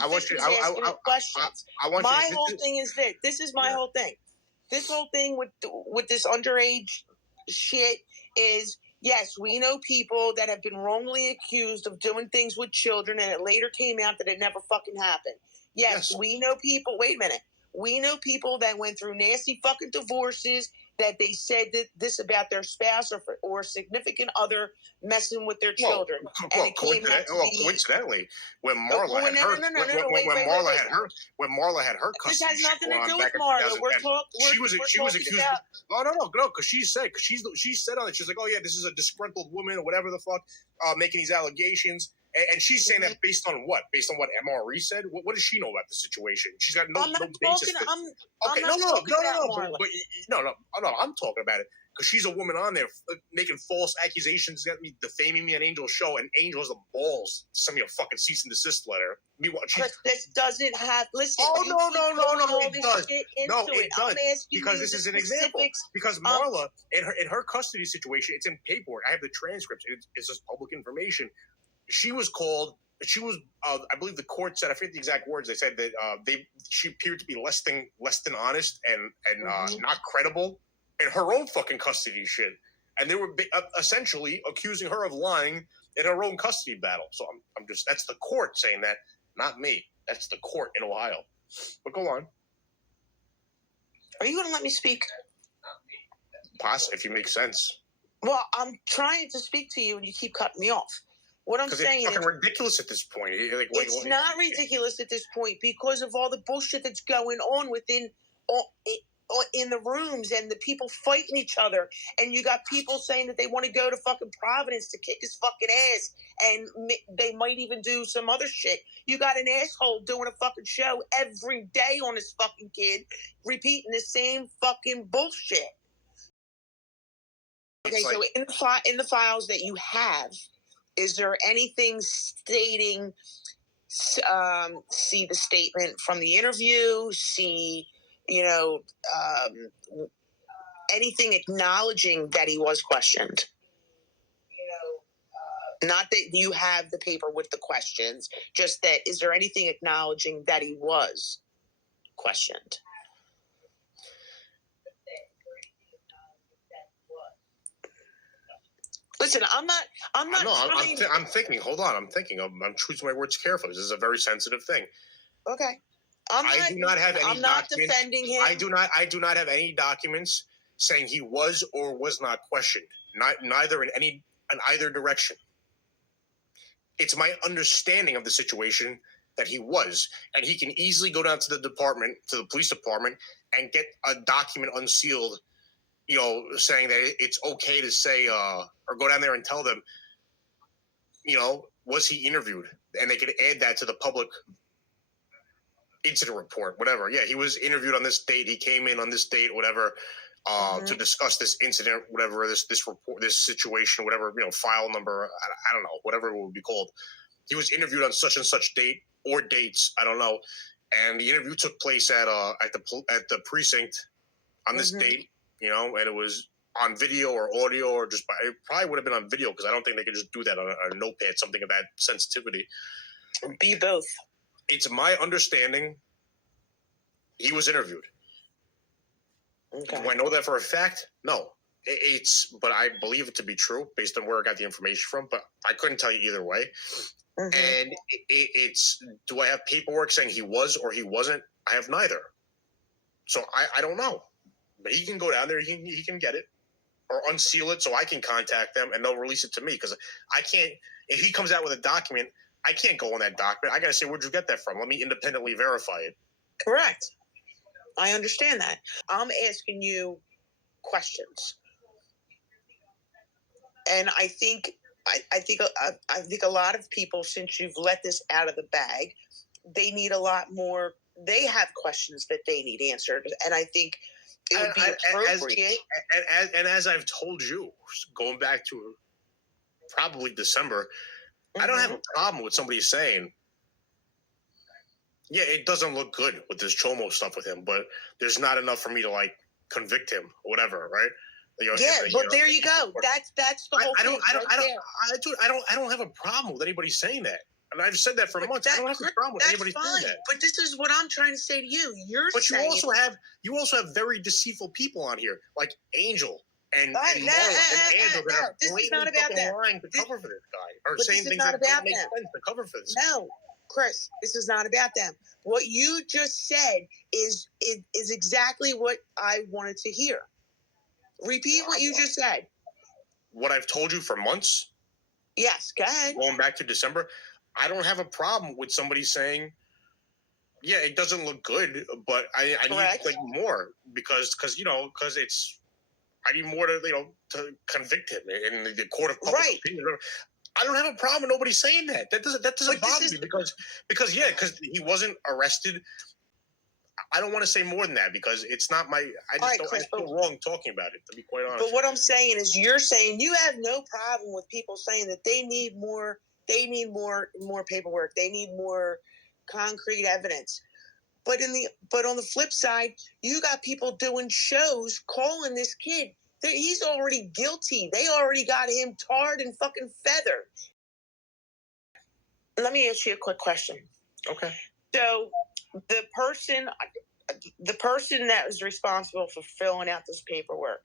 I want you. I want my you. whole thing is this. This is my whole thing. This whole thing with this underage shit is, yes, we know people that have been wrongly accused of doing things with children, and it later came out that it never fucking happened. Yes, we know people. Wait a minute. We know people that went through nasty fucking divorces, that they said that this about their spouse or significant other messing with their children. Coincidentally, when Marla had her this custody, has nothing to do with Marla. She was accused. No, because she said on it. She was like, oh yeah, this is a disgruntled woman or whatever the fuck, making these allegations. And she's saying that based on what? Based on what MRE said? What does she know about the situation? She's got no basis. I'm talking about it because she's a woman on there making false accusations, got me defaming me on Angel's show, and Angel has the balls to send me a fucking cease and desist letter. This doesn't have. Listen. Oh no! It does. No, it does. Because this is an example. Because Marla, in her custody situation, it's in paperwork. I have the transcripts. It's just public information. She was called. She was. I believe the court said. I forget the exact words. They said that she appeared to be less than honest and not credible in her own fucking custody shit. And they were essentially accusing her of lying in her own custody battle. So I'm just. That's the court saying that, not me. That's the court in Ohio. But go on. Are you going to let me speak? If you make sense. Well, I'm trying to speak to you, and you keep cutting me off. What I'm saying is, it's fucking ridiculous at this point. It's not ridiculous at this point because of all the bullshit that's going on in the rooms and the people fighting each other. And you got people saying that they want to go to fucking Providence to kick his fucking ass, and they might even do some other shit. You got an asshole doing a fucking show every day on his fucking kid, repeating the same fucking bullshit. Okay, so in the files that you have, is there anything stating, see the statement from the interview, anything acknowledging that he was questioned? Not that you have the paper with the questions, just that, is there anything acknowledging that he was questioned? Listen, I'm thinking. Hold on. I'm choosing my words carefully. This is a very sensitive thing. Okay. I do not have any. I'm not defending him. I do not have any documents saying he was or was not questioned. Neither in either direction. It's my understanding of the situation that he was, and he can easily go down to the police department, and get a document unsealed. Saying that it's okay to say, or go down there and tell them, was he interviewed? And they could add that to the public incident report, whatever. Yeah, he was interviewed on this date. He came in on this date, whatever, to discuss this incident, whatever, this report, this situation, whatever, file number, I don't know, whatever it would be called. He was interviewed on such and such date or dates, I don't know. And the interview took place at the precinct on this date. And it was on video or audio, or it probably would have been on video, because I don't think they could just do that on a notepad, something of that sensitivity. Be both. It's my understanding he was interviewed. Okay. Do I know that for a fact? No. But I believe it to be true based on where I got the information from, but I couldn't tell you either way. And do I have paperwork saying he was or he wasn't? I have neither. So I don't know. But he can go down there, he can get it, or unseal it so I can contact them and they'll release it to me, because I can't. If he comes out with a document, I can't go on that document. I got to say, where'd you get that from? Let me independently verify it. Correct. I understand that. I'm asking you questions, and I think a lot of people, since you've let this out of the bag, they need a lot more. They have questions that they need answered, and I think it would be appropriate. As I've told you, going back to probably December, I don't have a problem with somebody saying, yeah, it doesn't look good with this Chomo stuff with him, but there's not enough for me to convict him or whatever, right? There you go. That's the whole thing. I don't have a problem with anybody saying that. And I've said that for months. I don't have a problem with anybody saying that. But this is what I'm trying to say to you. You also have very deceitful people on here, like Angel and Marla and Angel that are blatantly fucking lying to cover for this guy, or saying things that don't make sense to cover for this. No, Chris, this is not about them. What you just said is exactly what I wanted to hear. Repeat what you just said. What I've told you for months? Yes, go ahead. Going back to December, I don't have a problem with somebody saying, yeah, it doesn't look good, but I need like more because it's, I need more to convict him in the court of public opinion. I don't have a problem with nobody saying that. That doesn't bother me because he wasn't arrested. I don't want to say more than that because it's not my. I feel wrong talking about it, to be quite honest. But what I'm saying is, you're saying you have no problem with people saying that they need more. They need more paperwork. They need more concrete evidence. But on the flip side, you got people doing shows calling this kid. He's already guilty. They already got him tarred and fucking feathered. Let me ask you a quick question. Okay. So the person that was responsible for filling out this paperwork,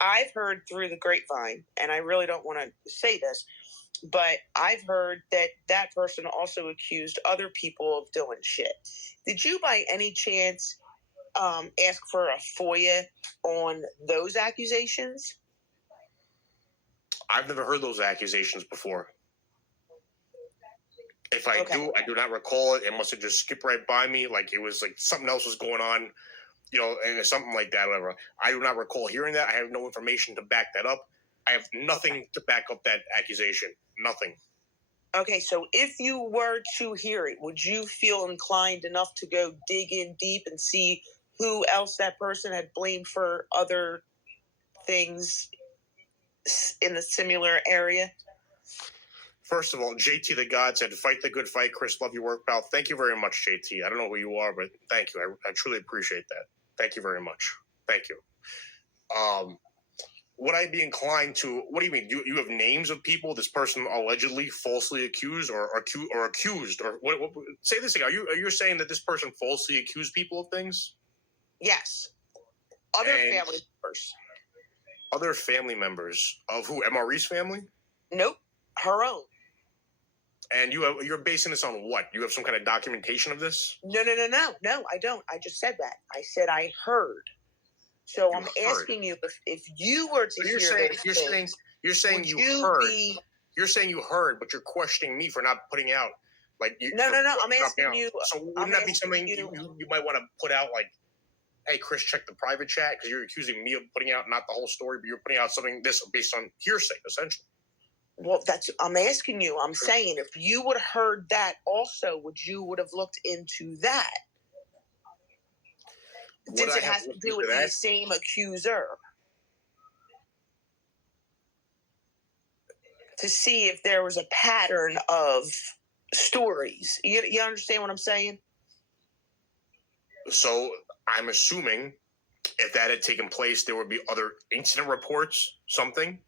I've heard through the grapevine, and I really don't want to say this, but I've heard that person also accused other people of doing shit. Did you by any chance ask for a FOIA on those accusations? I've never heard those accusations before. If I do, I do not recall it. It must have just skipped right by me. Like it was like something else was going on, and something like that, whatever. I do not recall hearing that. I have no information to back that up. I have nothing to back up that accusation. Nothing. Okay, so if you were to hear it, would you feel inclined enough to go dig in deep and see who else that person had blamed for other things in the similar area? First of all, JT the God said, "Fight the good fight." Chris, love your work, pal. Thank you very much, JT. I don't know who you are, but thank you. I truly appreciate that. Thank you very much. Thank you. Would I be inclined to? What do you mean? You have names of people this person allegedly falsely accused or accused or what? Say this again. Are you saying that this person falsely accused people of things? Yes. Other family members. Other family members of who? MRE's family? Nope. Her own. And you're basing this on what? You have some kind of documentation of this? No, I don't. I just said that. I said I heard. So I'm asking you if you were to hear those you're saying you heard. You're saying you heard, but you're questioning me for not putting out No. I'm asking you. So wouldn't that be something you might want to put out? Like, hey, Chris, check the private chat because you're accusing me of putting out not the whole story, but you're putting out something based on hearsay, essentially. Well, I'm asking you. I'm saying if you would have heard that also, would have looked into that? Since it has to do with the same accuser. To see if there was a pattern of stories. You understand what I'm saying? So I'm assuming if that had taken place, there would be other incident reports, something.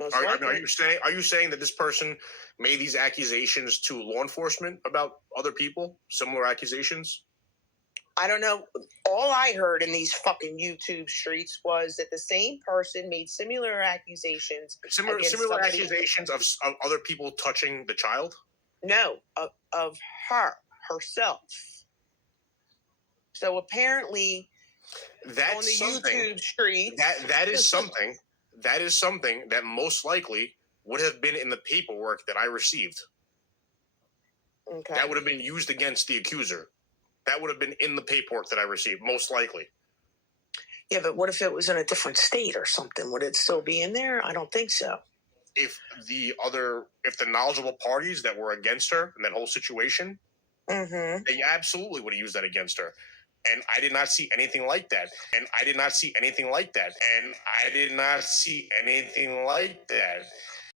Are you saying that this person made these accusations to law enforcement about other people, similar accusations? I don't know. All I heard in these fucking YouTube streets was that the same person made similar accusations. Similar accusations of other people touching the child? No, of herself. So apparently, that's on the YouTube streets, that is something. That is something that most likely would have been in the paperwork that I received. Okay. That would have been used against the accuser. That would have been in the paperwork that I received, most likely. Yeah, but what if it was in a different state or something? Would it still be in there? I don't think so. If the knowledgeable parties that were against her in that whole situation, they absolutely would have used that against her. And I did not see anything like that. And I did not see anything like that. And I did not see anything like that.